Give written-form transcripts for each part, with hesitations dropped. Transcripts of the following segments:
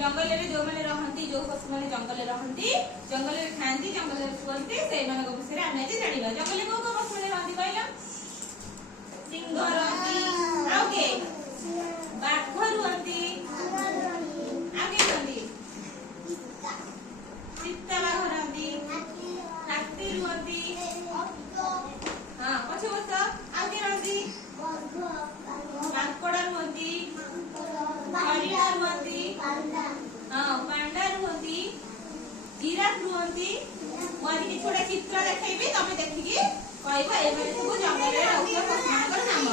जंगल रे जो माने रहंती जो पशु माने जंगल रे रहंती जंगल रे खांती जंगल रे सुवंती से माने को विषय आमे आज जानिबा जंगल रे को पशु माने रहंती कहला सिंह रहंती आगे बाघ रहंती आगे रहंती चित्ता बाघ रहंती हाथी रहंती हां पछे बस आगे रहंती मांकड़ रहंती हरिण रहंती हां पांडा रहंती जिराफ रहंती मोर कि छोटा चित्र देखेबी तमे देखिकी कहबा ए माने सब जंगल रे रहउछ पशु मानकर नाम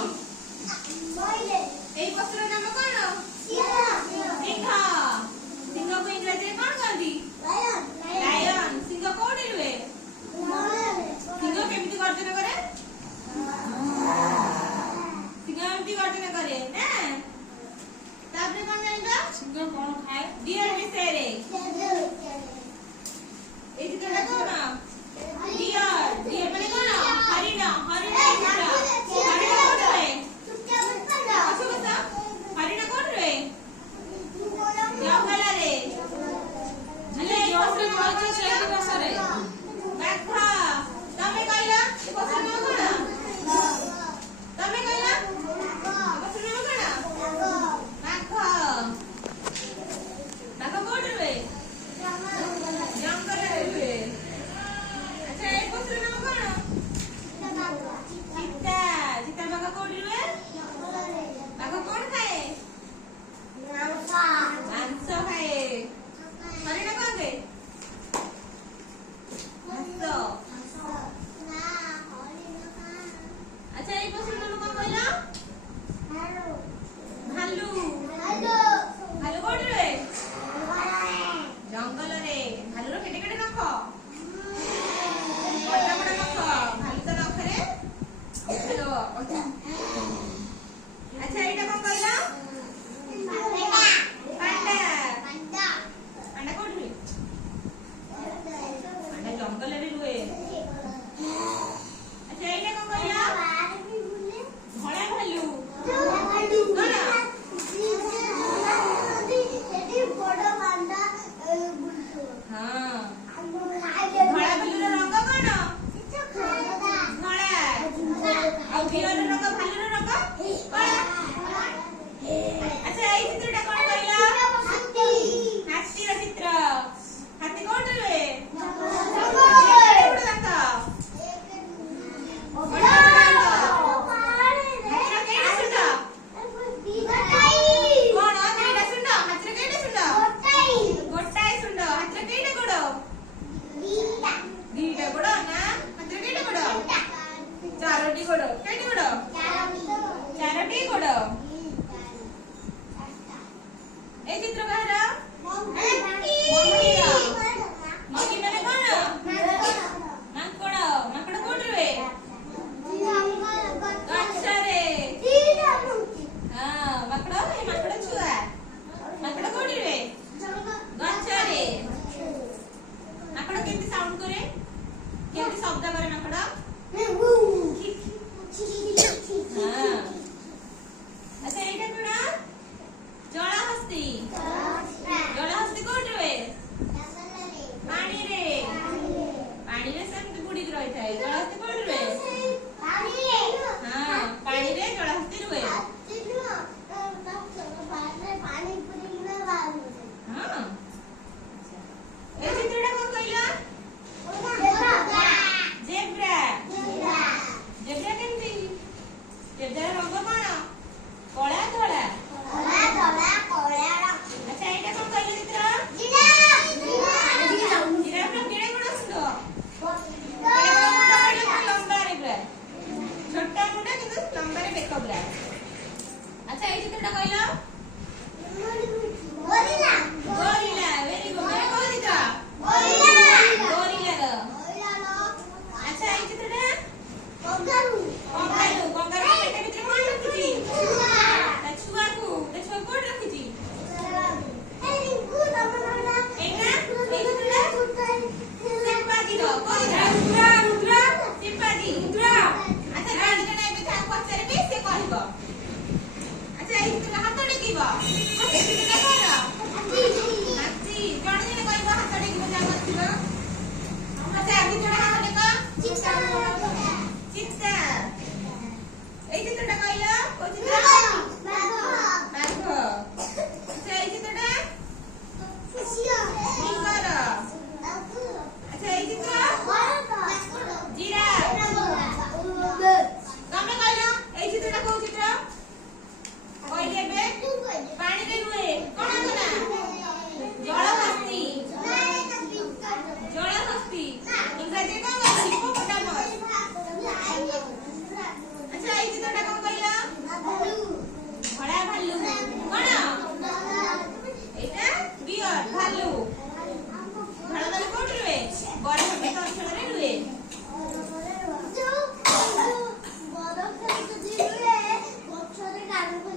बोले एई पशुर नाम कोन सिंह सिंह को इंग्रजी रे कोन कहंती लायन सिंह कोडी रुए सिंह केमिति गर्जन करे सिंह एमिति गर्जन करे ना तापरे कोन जानिबा सिंह कोन खाए डियर विषय रे ए चित्रटा कोन डियर डियर माने कोन हरिण हरिण हरिण कोन रे अच्छा बता हरिण कोन रे जंगल रे अले जोसे कहछ से भाषा रे बाघ तमे कहला ए पशु नाम कोन तमे कहला पशु नाम कोन बाघ बाघ कोन रे जंगल रे अच्छा ए पशु नाम कोन चित्ता चित्ता बाघ कोन रे बाघ कोन खाए मांस खाए हरिण कोन खाए अच्छा ए पशु नाम कोन कहला भालू भालू कोन रे जंगल रे भालू रो केटे केटे नख बड़ा बड़ा नख भालू तो नख रे हेलो अच्छा एटा कोन कहला पांडा पांडा कोन रे पांडा जंगल रे रुए अच्छा एटा कोन कहला घोड़ा भालू कोन हां घोड़ा भालू रो रंग कोन घोड़ा आ बियर रो रंग भालू रो रंग कोन अच्छा एई चित्रटा कोन कहला हाथी रो चित्र हाथी कोन रे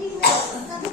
कभी